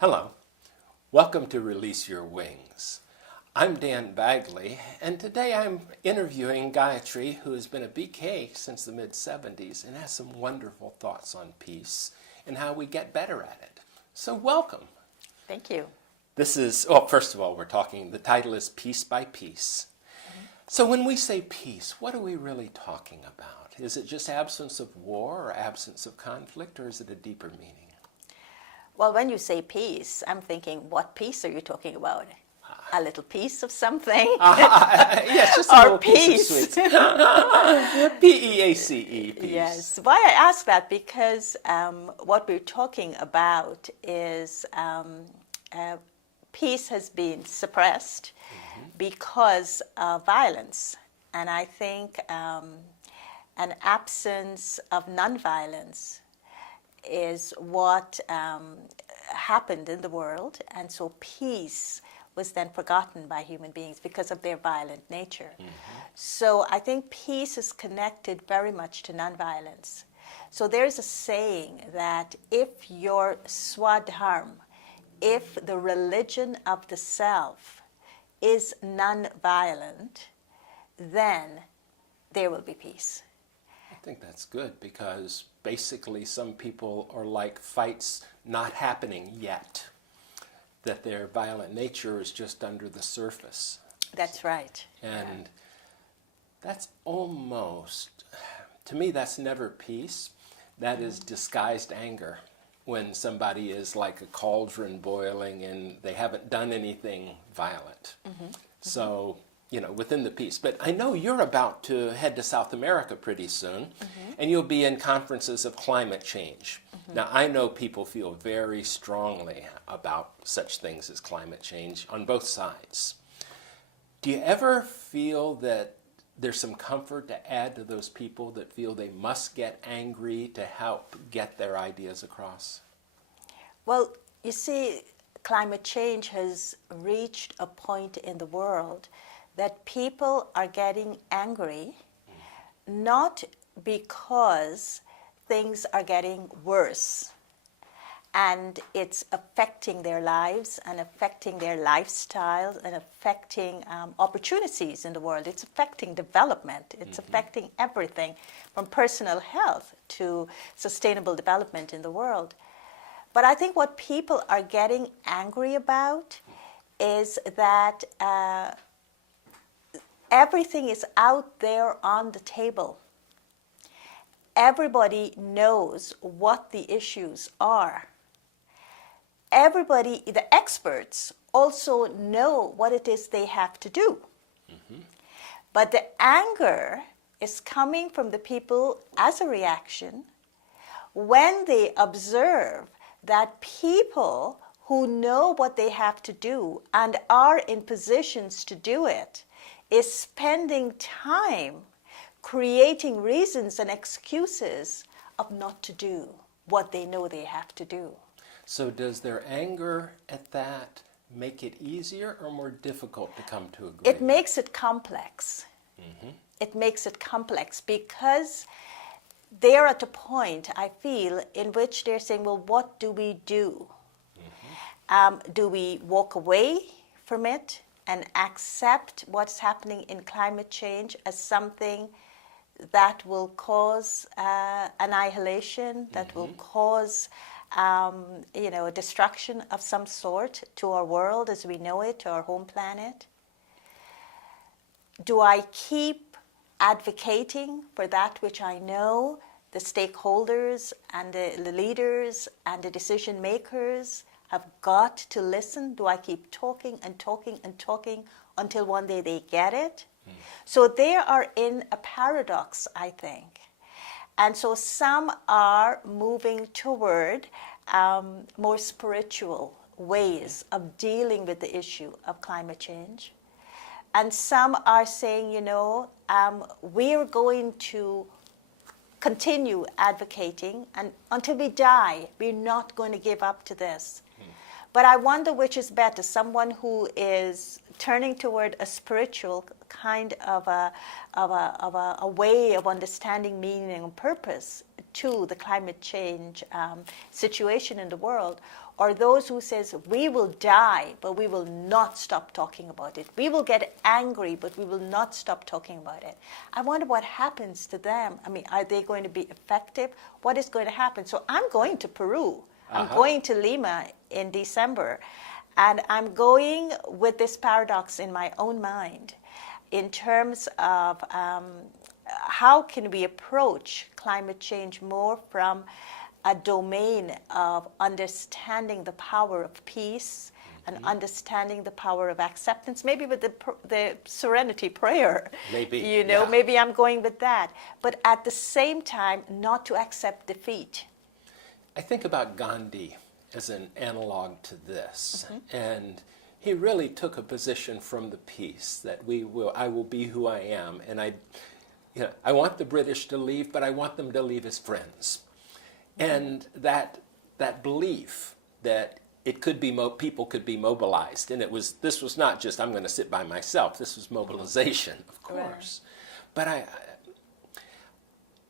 Hello, welcome to Release Your Wings. I'm Dan Bagley, and today I'm interviewing Gayatri, who has been a BK since the mid-70s and has some wonderful thoughts on peace and how we get better at it. So welcome. Thank you. This is, first of all, the title is Piece by Piece. So when we say peace, what are we really talking about? Is it just absence of war or absence of conflict, or is it a deeper meaning? Well, when you say peace, I'm thinking, what piece are you talking about? A little piece of something? Yes, just a or little peace. piece of sweets. P-E-A-C-E, peace. Yes. Why I ask that? Because what we're talking about is peace has been suppressed because of violence. And I think an absence of nonviolence is what happened in the world, and so peace was then forgotten by human beings because of their violent nature. So I think peace is connected very much to nonviolence. So there's a saying that if your swadharma, if the religion of the self is nonviolent, then there will be peace. I think that's good, because basically some people are like fights not happening yet, that their violent nature is just under the surface. That's right. And that's almost, to me, that's never peace. That is disguised anger, when somebody is like a cauldron boiling and they haven't done anything violent. So, within the peace. But I know you're about to head to South America pretty soon, and you'll be in conferences of climate change. Now, I know people feel very strongly about such things as climate change on both sides. Do you ever feel that there's some comfort to add to those people that feel they must get angry to help get their ideas across? Well, you see, climate change has reached a point in the world that people are getting angry, not because things are getting worse and it's affecting their lives and affecting their lifestyles and affecting opportunities in the world. It's affecting development. It's affecting everything from personal health to sustainable development in the world. But I think what people are getting angry about is that everything is out there on the table. Everybody knows what the issues are. Everybody, the experts, also know what it is they have to do. But the anger is coming from the people as a reaction when they observe that people who know what they have to do and are in positions to do it is spending time creating reasons and excuses of not to do what they know they have to do. So does their anger at that make it easier or more difficult to come to agreement? It makes it complex. It makes it complex because they're at a point, I feel, in which they're saying, well, what do we do? Do we walk away from it and accept what's happening in climate change as something that will cause annihilation, that will cause destruction of some sort to our world as we know it, to our home planet? Do I keep advocating for that which I know the stakeholders and the leaders and the decision makers have got to listen? Do I keep talking and talking and talking until one day they get it? So they are in a paradox, I think. And so some are moving toward more spiritual ways of dealing with the issue of climate change. And some are saying, we're going to continue advocating, and until we die, we're not going to give up to this. But I wonder which is better, someone who is turning toward a spiritual kind of a way of understanding meaning and purpose to the climate change situation in the world, or those who says we will die but we will not stop talking about it. We will get angry but we will not stop talking about it. I wonder what happens to them. I mean, are they going to be effective? What is going to happen? So I'm going to Peru. I'm going to Lima in December, and I'm going with this paradox in my own mind in terms of how can we approach climate change more from a domain of understanding the power of peace and understanding the power of acceptance, maybe with the serenity prayer. Maybe, maybe I'm going with that. But at the same time, not to accept defeat. I think about Gandhi as an analog to this, and he really took a position from the peace that I will be who I am, and I want the British to leave, but I want them to leave as friends. And that belief that it could be people could be mobilized, and this was not just I'm going to sit by myself. This was mobilization, of course. Right. But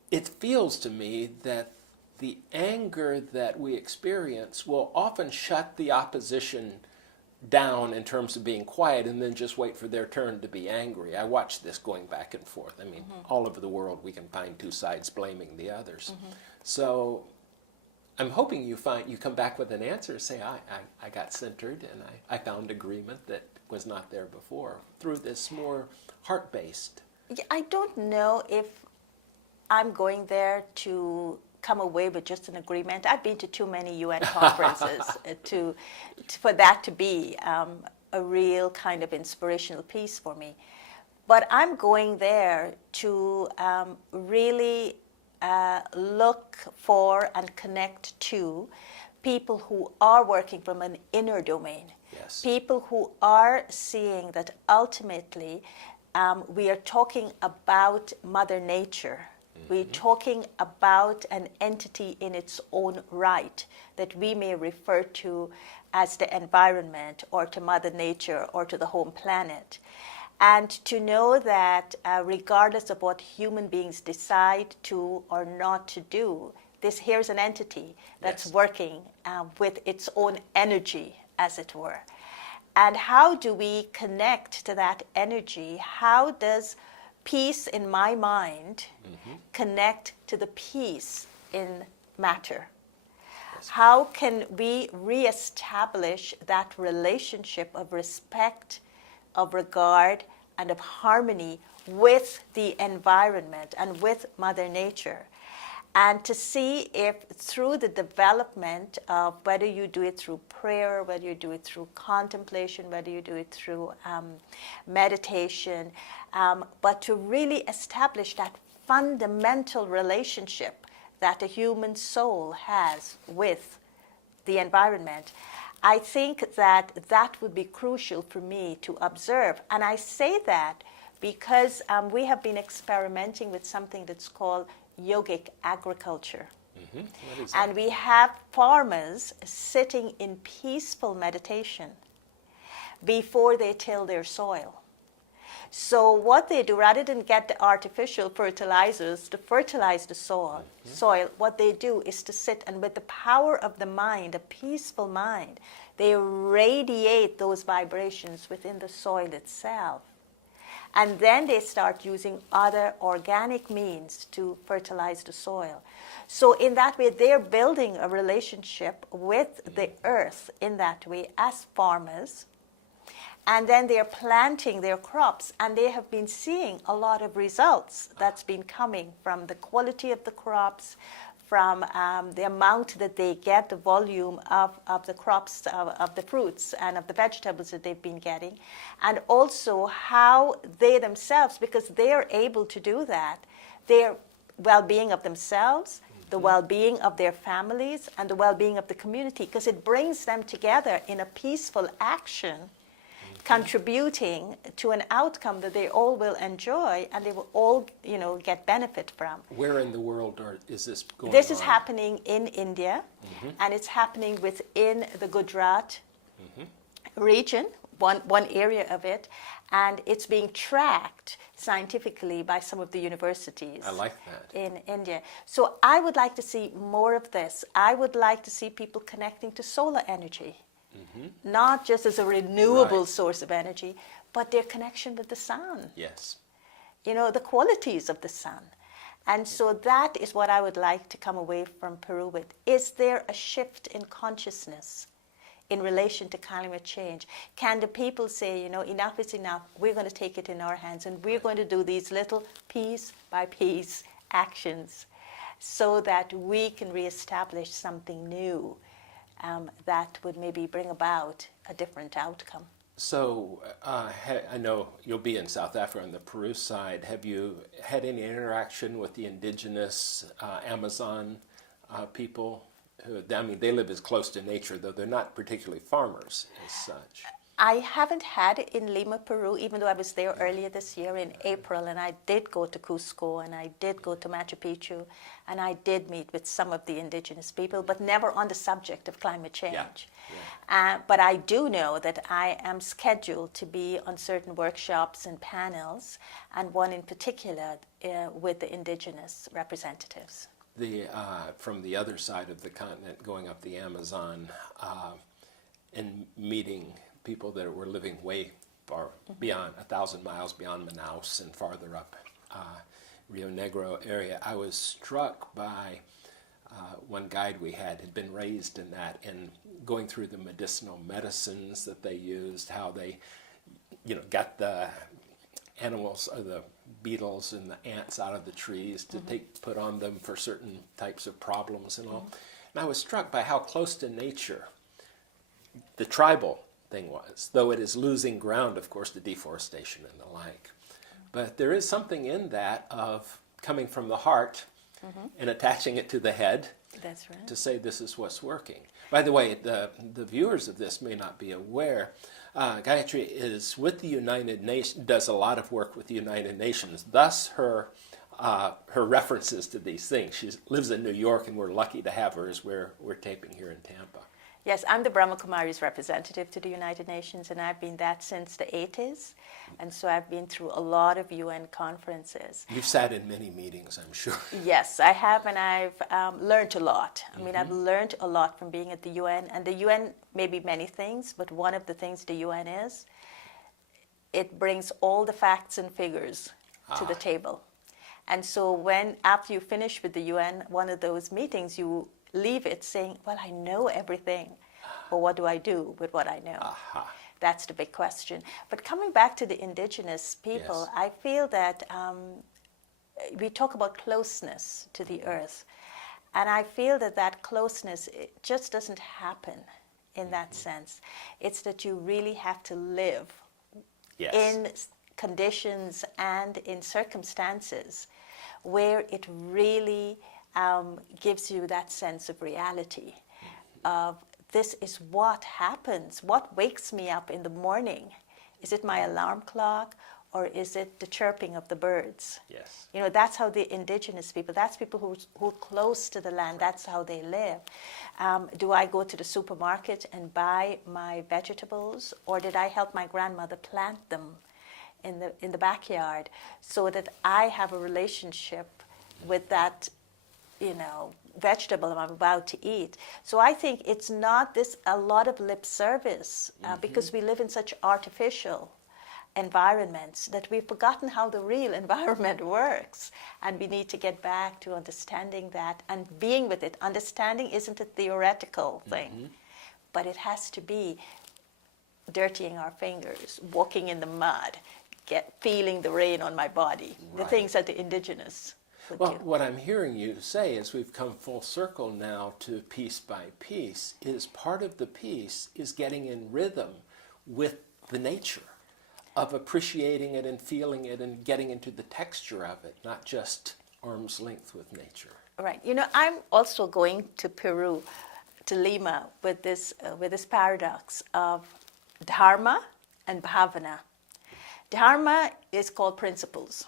it feels to me that the anger that we experience will often shut the opposition down in terms of being quiet and then just wait for their turn to be angry. I watch this going back and forth. I mean, all over the world we can find two sides blaming the others. So I'm hoping you come back with an answer, say, I got centered and I found agreement that was not there before through this more heart-based. I don't know if I'm going there to come away with just an agreement. I've been to too many UN conferences for that to be a real kind of inspirational piece for me. But I'm going there to really look for and connect to people who are working from an inner domain. Yes. People who are seeing that ultimately we are talking about Mother Nature. We're talking about an entity in its own right that we may refer to as the environment or to Mother Nature or to the home planet. And to know that regardless of what human beings decide to or not to do, here's an entity that's working with its own energy, as it were. And how do we connect to that energy? How does peace in my mind connect to the peace in matter? Yes. How can we reestablish that relationship of respect, of regard, and of harmony with the environment and with Mother Nature? And to see if through the development of whether you do it through prayer, whether you do it through contemplation, whether you do it through meditation, but to really establish that fundamental relationship that a human soul has with the environment, I think that would be crucial for me to observe. And I say that because we have been experimenting with something that's called yogic agriculture. What is that? And we have farmers sitting in peaceful meditation before they till their soil. So what they do, rather than get the artificial fertilizers to fertilize the soil, what they do is to sit, and with the power of the mind, a peaceful mind, they radiate those vibrations within the soil itself. And then they start using other organic means to fertilize the soil. So in that way, they're building a relationship with the earth in that way as farmers. And then they're planting their crops, and they have been seeing a lot of results that's been coming from the quality of the crops, from the amount that they get, the volume of the crops, of the fruits and of the vegetables that they've been getting, and also how they themselves, because they are able to do that, their well-being of themselves, the well-being of their families, and the well-being of the community, because it brings them together in a peaceful action, contributing to an outcome that they all will enjoy and they will all, get benefit from. Where in the world is this going on? This is happening in India, and it's happening within the Gujarat region, one area of it. And it's being tracked scientifically by some of the universities. I like that. In India. So I would like to see more of this. I would like to see people connecting to solar energy, not just as a renewable source of energy, but their connection with the sun. Yes. You know, the qualities of the sun. And so that is what I would like to come away from Peru with. Is there a shift in consciousness in relation to climate change? Can the people say, you know, enough is enough, we're going to take it in our hands and we're going to do these little piece by piece actions so that we can reestablish something new that would maybe bring about a different outcome? So I know you'll be in South Africa on the Peru side. Have you had any interaction with the indigenous Amazon people? I mean, they live as close to nature, though they're not particularly farmers as such. I haven't had it in Lima, Peru, even though I was there earlier this year in April, and I did go to Cusco, and I did go to Machu Picchu, and I did meet with some of the indigenous people, but never on the subject of climate change. But I do know that I am scheduled to be on certain workshops and panels, and one in particular with the indigenous representatives. From the other side of the continent, going up the Amazon and meeting people that were living way far beyond 1,000 miles beyond Manaus and farther up Rio Negro area, I was struck by one guide we had been raised in that, and going through the medicinal medicines that they used, how they, you know, got the animals or the beetles and the ants out of the trees to put on them for certain types of problems and all. And I was struck by how close to nature the tribal thing was, though it is losing ground, of course, to deforestation and the like. But there is something in that of coming from the heart and attaching it to the head. That's right. To say this is what's working. By the way, the viewers of this may not be aware, Gayatri is with the United Nations, does a lot of work with the United Nations, thus her references to these things. She lives in New York, and we're lucky to have her as we're taping here in Tampa. Yes, I'm the Brahma Kumaris representative to the United Nations, and I've been that since the 80s. And so I've been through a lot of UN conferences. You've sat in many meetings, I'm sure. Yes, I have, and I've learned a lot. I mean, I've learned a lot from being at the UN. And the UN may be many things, but one of the things the UN is, it brings all the facts and figures to the table. And so after you finish with the UN, one of those meetings, you leave it saying, well, I know everything, but what do I do with what I know? That's the big question. But coming back to the indigenous people, yes. I feel that we talk about closeness to the earth, and I feel that that closeness, it just doesn't happen in that sense. It's that you really have to live in conditions and in circumstances where it really gives you that sense of reality of this is what happens. What wakes me up in the morning? Is it my alarm clock, or is it the chirping of the birds? Yes. You know, that's how the indigenous people, that's people who are close to the land, that's how they live. Do I go to the supermarket and buy my vegetables, or did I help my grandmother plant them in the backyard so that I have a relationship with that, you know, vegetable I'm about to eat? So I think it's not a lot of lip service because we live in such artificial environments that we've forgotten how the real environment works, and we need to get back to understanding that and being with it. Understanding isn't a theoretical thing, but it has to be dirtying our fingers, walking in the mud, feeling the rain on my body, the things that the indigenous would do. What I'm hearing you say is we've come full circle now to piece by piece, is part of the piece is getting in rhythm with the nature, of appreciating it and feeling it and getting into the texture of it, not just arm's length with nature. Right. You know, I'm also going to Peru, to Lima, with this paradox of dharma and bhavana. Dharma is called principles,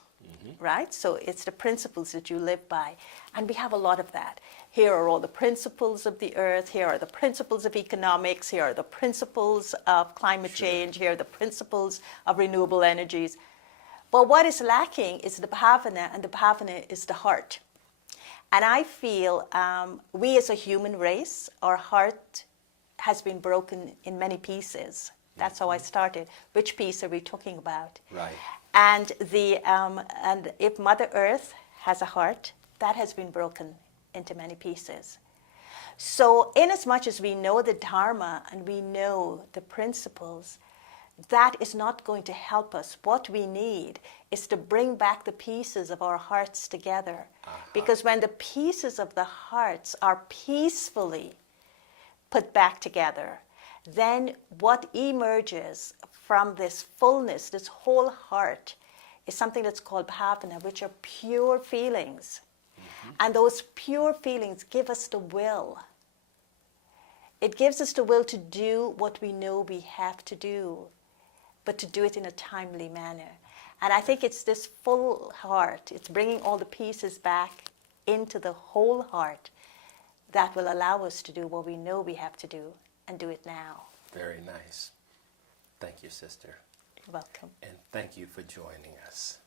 right? So it's the principles that you live by, and we have a lot of that. here are all the principles of the earth, here are the principles of economics, here are the principles of climate change, here are the principles of renewable energies. But what is lacking is the bhavana, and the bhavana is the heart. And I feel we as a human race, our heart has been broken in many pieces. That's how I started. Which piece are we talking about? Right. And and if Mother Earth has a heart, that has been broken into many pieces. So inasmuch as we know the Dharma and we know the principles, that is not going to help us. What we need is to bring back the pieces of our hearts together. Because when the pieces of the hearts are peacefully put back together, then what emerges from this fullness, this whole heart, is something that's called bhavana, which are pure feelings. And those pure feelings give us the will. It gives us the will to do what we know we have to do, but to do it in a timely manner. And I think it's this full heart, it's bringing all the pieces back into the whole heart that will allow us to do what we know we have to do and do it now. Very nice. Thank you, sister. You're welcome. And thank you for joining us.